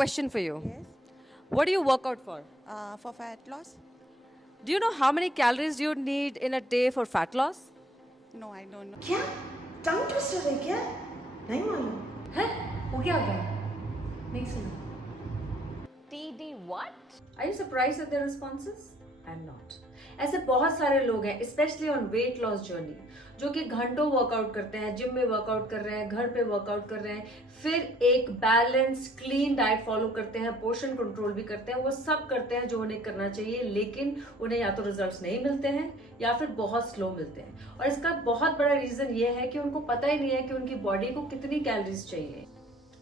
question for you. Yes. What do you work out for? For fat loss? Do you know how many calories you need in a day for fat loss? No, I don't know. क्या tongue twister है क्या? नहीं मालूम है? हो क्या होगा? नहीं सुना। TD what? Are you surprised at their responses? I'm not. ऐसे बहुत सारे लोग हैं specially on weight loss journey जो कि घंटों वर्कआउट करते हैं, जिम में वर्कआउट कर रहे हैं, घर पे वर्कआउट कर रहे हैं, फिर एक बैलेंस क्लीन डाइट फॉलो करते हैं, पोर्शन कंट्रोल भी करते हैं, वो सब करते हैं जो उन्हें करना चाहिए, लेकिन उन्हें या तो रिजल्ट्स नहीं मिलते हैं या फिर बहुत स्लो मिलते हैं। और इसका बहुत बड़ा रीजन ये है कि उनको पता ही नहीं है कि उनकी बॉडी को कितनी कैलोरीज चाहिए।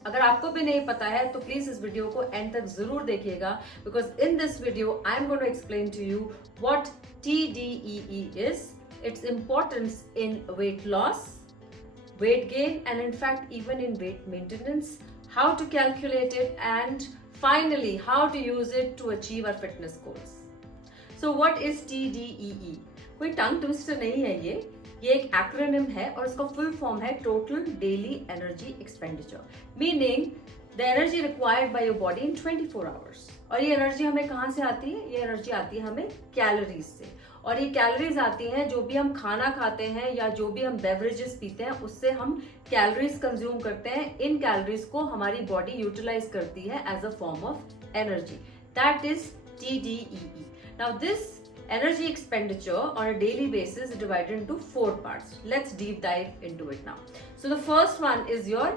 अगर आपको भी नहीं पता है तो प्लीज इस वीडियो को एंड तक जरूर देखिएगा, because in this video I am going to explain to you what TDEE is, its importance in weight loss, weight gain, and in fact even in weight maintenance, how to calculate it, and finally how to use it to achieve our fitness goals. So what is TDEE? कोई tongue twister नहीं है ये एक acronym है और इसका full form है total daily energy expenditure, meaning the energy required by your body in 24 hours. और ये एनर्जी हमें कहाँ से आती है? ये एनर्जी आती है हमें कैलोरीज से, और ये कैलोरीज आती हैं जो भी हम खाना खाते हैं या जो भी हम बेवरेजेस पीते हैं उससे हम कैलोरीज कंज्यूम करते हैं। इन कैलोरीज को हमारी बॉडी यूटिलाइज करती है as a form of energy, that is TDEE. Now this energy expenditure on a daily basis is divided into 4 parts. Let's deep dive into it now. So the first one is your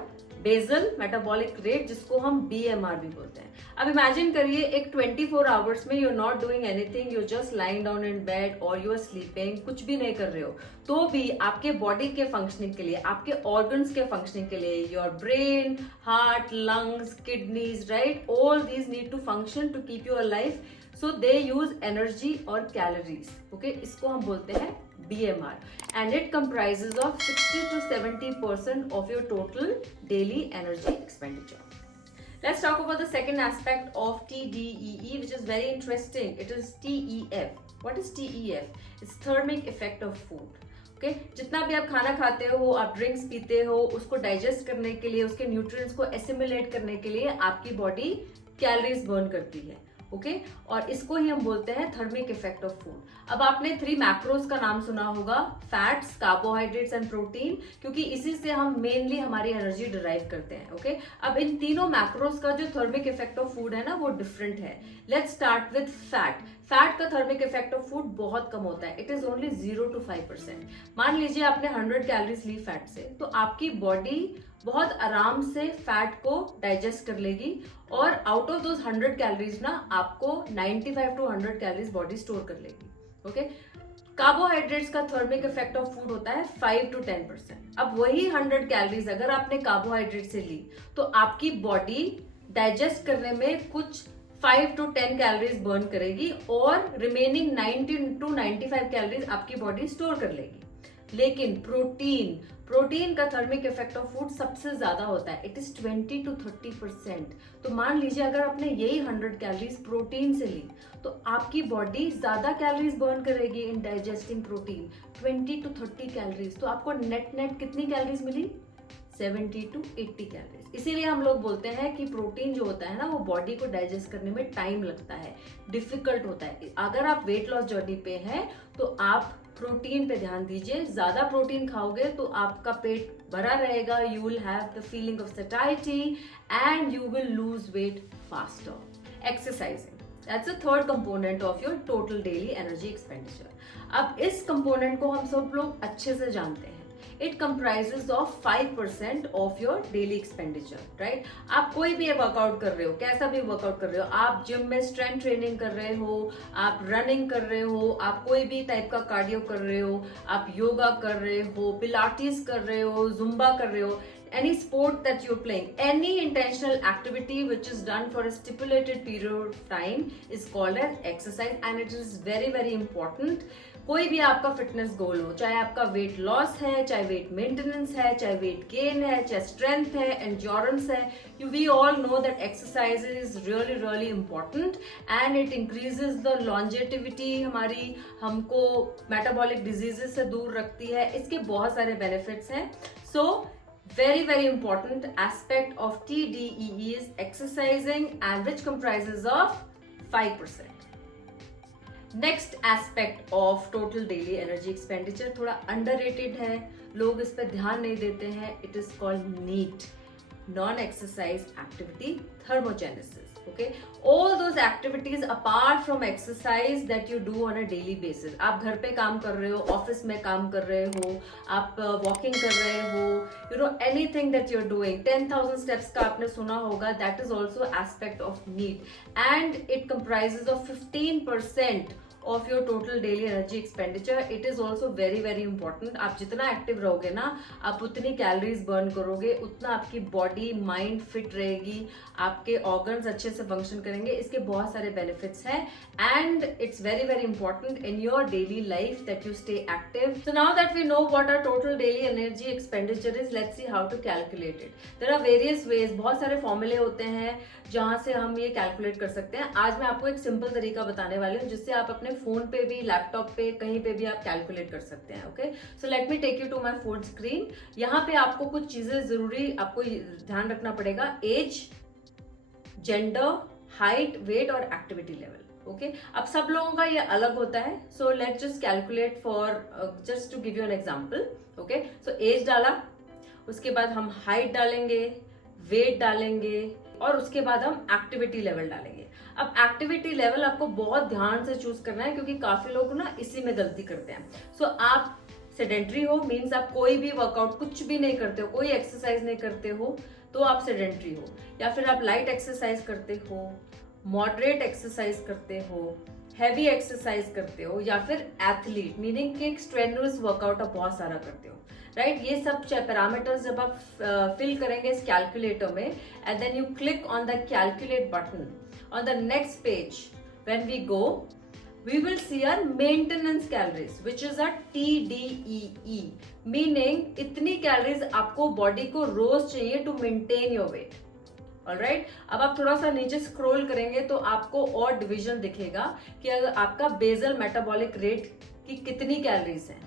basal metabolic rate, जिसको हम BMR भी बोलते हैं। अब imagine करिए एक 24 hours में you're not doing anything, you're just lying down in bed or you're sleeping, कुछ भी नहीं कर रहे हो, तो भी आपके बॉडी के फंक्शनिंग के लिए, आपके ऑर्गन्स के फंक्शनिंग के लिए, your brain, heart, lungs, kidneys, right, all these need to function to keep you alive, so they use energy और कैलोरीज। ओके, इसको हम बोलते हैं BMR, and it comprises of 60 to 70% of your total daily energy expenditure. Let's talk about the second aspect of TDEE, which is very interesting. It is TEF. What is TEF? It's thermic effect of food. Okay? जितना भी आप खाना खाते हो, आप drinks पीते हो, उसको डाइजेस्ट करने के लिए, उसके न्यूट्रिएंट्स को एसिमिलेट करने के लिए आपकी बॉडी कैलोरीज बर्न करती है। ओके, और इसको ही हम बोलते हैं थर्मिक इफेक्ट ऑफ फूड। अब आपने 3 मैक्रोज का नाम सुना होगा, फैट्स, कार्बोहाइड्रेट्स एंड प्रोटीन, क्योंकि इसी से हम मेनली हमारी एनर्जी डिराइव करते हैं। ओके, अब इन तीनों मैक्रोज का जो थर्मिक इफेक्ट ऑफ फूड है ना, वो डिफरेंट है। Let's start with fat. Fat का थर्मिक इफेक्ट ऑफ फूड बहुत कम होता है, इट इज ओनली 0 to 5%। मान लीजिए आपने 100 कैलोरीज ली फैट से, तो आपकी बॉडी बहुत आराम से फैट को डाइजेस्ट कर लेगी, और आउट ऑफ दोज 100 कैलोरीज ना आपको 95 to 100 कैलोरीज बॉडी स्टोर कर लेगी। ओके, कार्बोहाइड्रेट्स का थर्मिक इफेक्ट ऑफ फूड होता है 5 to 10%। अब वही 100 कैलोरीज अगर आपने कार्बोहाइड्रेट से ली तो आपकी बॉडी डाइजेस्ट करने में कुछ 5 to 10 कैलोरीज बर्न करेगी, और रिमेनिंग 90 to 95 कैलोरीज आपकी बॉडी स्टोर कर लेगी। लेकिन प्रोटीन का थर्मिक इफेक्ट ऑफ फूड सबसे ज्यादा होता है, इट इज 20 to 30%। तो मान लीजिए अगर आपने यही 100 कैलोरीज प्रोटीन से ली तो आपकी बॉडी ज्यादा कैलोरीज बर्न करेगी इन डाइजेस्टिंग प्रोटीन, 20 to 30 कैलोरीज। तो आपको नेट कितनी कैलोरीज मिली? 70 to 80 calories. इसीलिए हम लोग बोलते हैं कि प्रोटीन जो होता है ना, वो बॉडी को डाइजेस्ट करने में टाइम लगता है, डिफिकल्ट होता है। अगर आप वेट लॉस जर्नी पे हैं तो आप प्रोटीन पे ध्यान दीजिए, ज्यादा प्रोटीन खाओगे तो आपका पेट भरा रहेगा, you will have the feeling of satisfaction and you will lose weight faster. Exercising, that's the third component of your total daily energy expenditure. अब इस कंपोनेंट को हम सब लोग अच्छे से जानते हैं, it comprises of 5% of your daily expenditure, right. आप कोई भी वर्कआउट कर रहे हो, कैसा भी वर्कआउट कर रहे हो, आप जिम में स्ट्रेंथ ट्रेनिंग कर रहे हो, आप रनिंग कर रहे हो, आप कोई भी टाइप का कार्डियो कर रहे हो, आप योगा कर रहे हो, पिलाटीज कर रहे हो, जुम्बा कर रहे हो, any sport that you're playing, any intentional activity which is done for a stipulated period of time is called as exercise, and it is very very important। कोई भी आपका फिटनेस गोल हो, चाहे आपका वेट लॉस है, चाहे wait maintenance है, चाहे वेट गेन है, चाहे स्ट्रेंथ है, एंड्योरेंस है, we all know that exercise is really really important and it increases the longevity, हमारी हमको metabolic diseases से दूर रखती है, इसके बहुत सारे benefits हैं। So very important aspect of TDEE is exercising, and which comprises of 5%. Next aspect of total daily energy expenditure थोड़ा अंडररेटेड है, लोग इस पर ध्यान नहीं देते हैं. It is called NEAT, non exercise activity thermogenesis. Okay, all those activities apart from exercise that you do on a daily basis. आप घर पे काम कर रहे हो, ऑफिस में काम कर रहे हो, आप वॉकिंग कर रहे हो, you know anything that you are doing. 10,000 steps का आपने सुना होगा. That is also aspect of NEAT, and it comprises of 15% of your total daily energy expenditure. It is also very important. आप जितना एक्टिव रहोगे ना, आप उतनी कैलोरीज बर्न करोगे, उतना आपकी बॉडी माइंड फिट रहेगी, आपके ऑर्गन्स अच्छे से फंक्शन करेंगे. इसके बहुत सारे बेनिफिट्स हैं, and it's very important in your daily life that you stay active. So now that we know what are total daily energy expenditure is, let's see how to calculate it. There are various ways, बहुत सारे फॉर्मूले होते हैं जहां से हम ये calculate कर सकते हैं. आज मैं आपको एक सिंपल तरीका बताने वाली हूँ जिससे आप अपने फोन पे भी, लैपटॉप पे, कहीं पे भी आप कैलकुलेट कर सकते हैं. Okay, so let me take you to my phone screen. यहाँ पे आपको कुछ चीजें जरूरी आपको ध्यान रखना पड़ेगा. एज, जेंडर, हाइट, वेट और एक्टिविटी लेवल. ओके, अब सब लोगों का ये अलग होता है. So let just calculate for just to give you an example. Okay, so age डाला, उसके बाद हम हाइट डालेंगे, वेट डालेंगे, और उसके बाद हम एक्टिविटी लेवल डालेंगे. अब एक्टिविटी लेवल आपको बहुत ध्यान से चूज करना है, क्योंकि काफी लोग ना इसी में गलती करते हैं. सो आप सेडेंट्री हो, मीन्स आप कोई भी वर्कआउट, कुछ भी नहीं करते हो, कोई एक्सरसाइज नहीं करते हो, तो आप सेडेंट्री हो. या फिर आप लाइट एक्सरसाइज करते हो, मॉडरेट एक्सरसाइज करते हो, हैवी एक्सरसाइज करते हो, या फिर एथलीट, मीनिंग कि स्ट्रेनुअस वर्कआउट आप बहुत सारा करते हो. राइट, ये सब पैरामीटर्स जब आप फिल करेंगे इस कैलकुलेटर में, and then you click on the calculate button on the next page. When we go, we will see our maintenance calories, which is our TDEE, meaning इतनी कैलोरीज आपको body को रोज चाहिए to maintain your weight. Alright, अब आप थोड़ा सा नीचे स्क्रॉल करेंगे तो आपको और डिवीजन दिखेगा कि अगर आपका बेसल मेटाबॉलिक रेट की कितनी कैलोरीज है,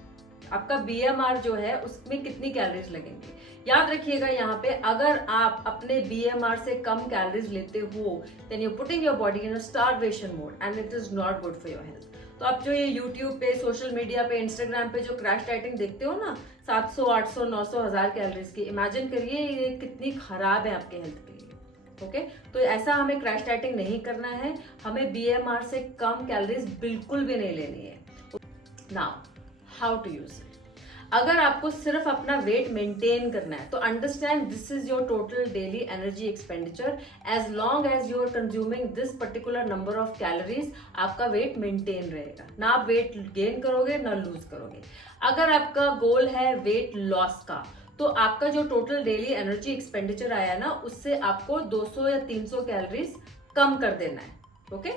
आपका BMR जो है उसमें कितनी कैलोरीज लगेंगी. याद रखिएगा यहाँ पे, अगर आप अपने BMR से कम कैलोरीज लेते हो, then you putting your body in a starvation mode, and it is not good for your health. तो आप जो ये YouTube पे, सोशल मीडिया पे, इंस्टाग्राम पे जो क्रैश डाइटिंग देखते हो ना, 700, 800, 900, 1000 कैलोरीज की, इमेजिन करिए ये कितनी खराब है आपके हेल्थ के लिए. ओके, तो ऐसा हमें क्रैश डाइटिंग नहीं करना है. हमें BMR से कम कैलोरीज बिल्कुल भी नहीं लेनी है. Now how to use it. अगर आपको सिर्फ अपना वेट मेंटेन करना है, तो understand this is your total daily energy expenditure. As long as you are consuming this particular number of calories, आपका वेट मेंटेन रहेगा. ना आप वेट गेन करोगे ना लूज करोगे. अगर आपका गोल है वेट लॉस का, तो आपका जो टोटल डेली एनर्जी एक्सपेंडिचर आया ना, उससे आपको 200 या 300 कैलोरीज कम कर देना है. ओके,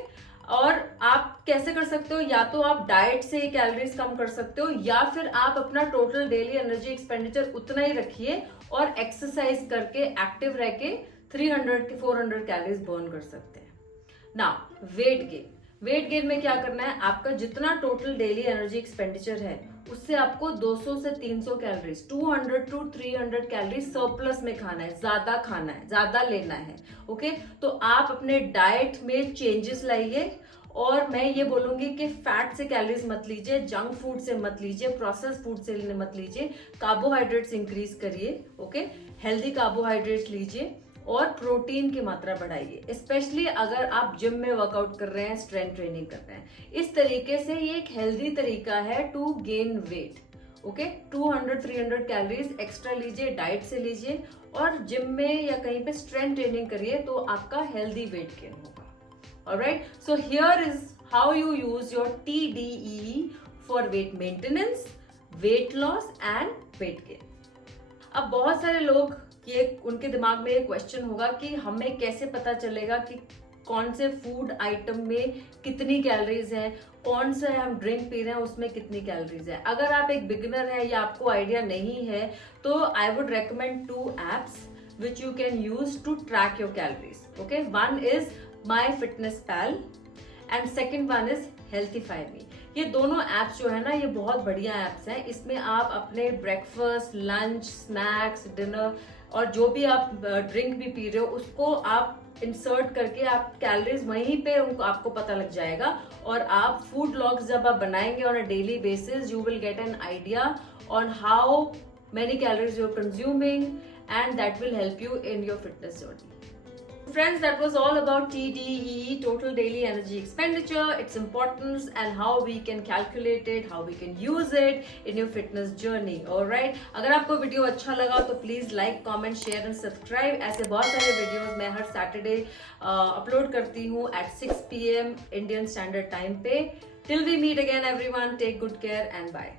और आप कैसे कर सकते हो, या तो आप डाइट से कैलोरीज कम कर सकते हो, या फिर आप अपना टोटल डेली एनर्जी एक्सपेंडिचर उतना ही रखिए और एक्सरसाइज करके, एक्टिव रह के 300 की 400 कैलोरीज बर्न कर सकते हैं. Now weight gain. Weight gain में क्या करना है, आपका जितना टोटल डेली एनर्जी एक्सपेंडिचर है उससे आपको 200 से 300 कैलोरीज, 200 टू 300 कैलोरीज सरप्लस में खाना है, ज्यादा खाना है, ज्यादा लेना है. ओके, तो आप अपने डाइट में चेंजेस लाइए, और मैं ये बोलूंगी कि फैट से कैलोरीज मत लीजिए, जंक फूड से मत लीजिए, प्रोसेस फूड से मत लीजिए, कार्बोहाइड्रेट्स इंक्रीज करिए. ओके, हेल्दी कार्बोहाइड्रेट्स लीजिए और प्रोटीन की मात्रा बढ़ाइए, स्पेशली अगर आप जिम में वर्कआउट कर रहे हैं, स्ट्रेंथ ट्रेनिंग कर रहे हैं. इस तरीके से ये एक हेल्दी तरीका है to gain weight. Okay, 200-300 calories extra लीजिए, डाइट से लीजिए, और जिम में या कहीं पे स्ट्रेंथ ट्रेनिंग करिए, तो आपका हेल्दी वेट गेन होगा. Alright, so here is how you use your TDEE for wait maintenance, weight loss and weight gain. अब बहुत सारे लोग, ये उनके दिमाग में ये क्वेश्चन होगा कि हमें कैसे पता चलेगा कि कौन से फूड आइटम में कितनी कैलोरीज है, कौन सा हम ड्रिंक पी रहे हैं उसमें कितनी कैलोरीज है. अगर आप एक बिगिनर है या आपको आइडिया नहीं है, तो I would recommend 2 apps which you can use to track your calories. Okay, one is MyFitnessPal and second one is Healthify Me. ये दोनों ऐप्स जो है ना, ये बहुत बढ़िया ऐप्स हैं। इसमें आप अपने ब्रेकफास्ट, लंच, स्नैक्स, डिनर और जो भी आप ड्रिंक भी पी रहे हो उसको आप इंसर्ट करके आप कैलोरीज वहीं पे उनको आपको पता लग जाएगा, और आप फूड लॉग्स जब आप बनाएंगे on a daily basis, you will get an idea on how many calories you're consuming, and that will help you in your fitness journey. Friends, that was all about TDEE, total daily energy expenditure, its importance and how we can calculate it, how we can use it in your fitness journey. Alright, अगर आपको video अच्छा लगा तो please like, comment, share and subscribe. ऐसे बहुत सारे videos मैं हर Saturday upload करती हूँ at 6 PM Indian Standard Time पे। Till we meet again everyone, take good care and bye.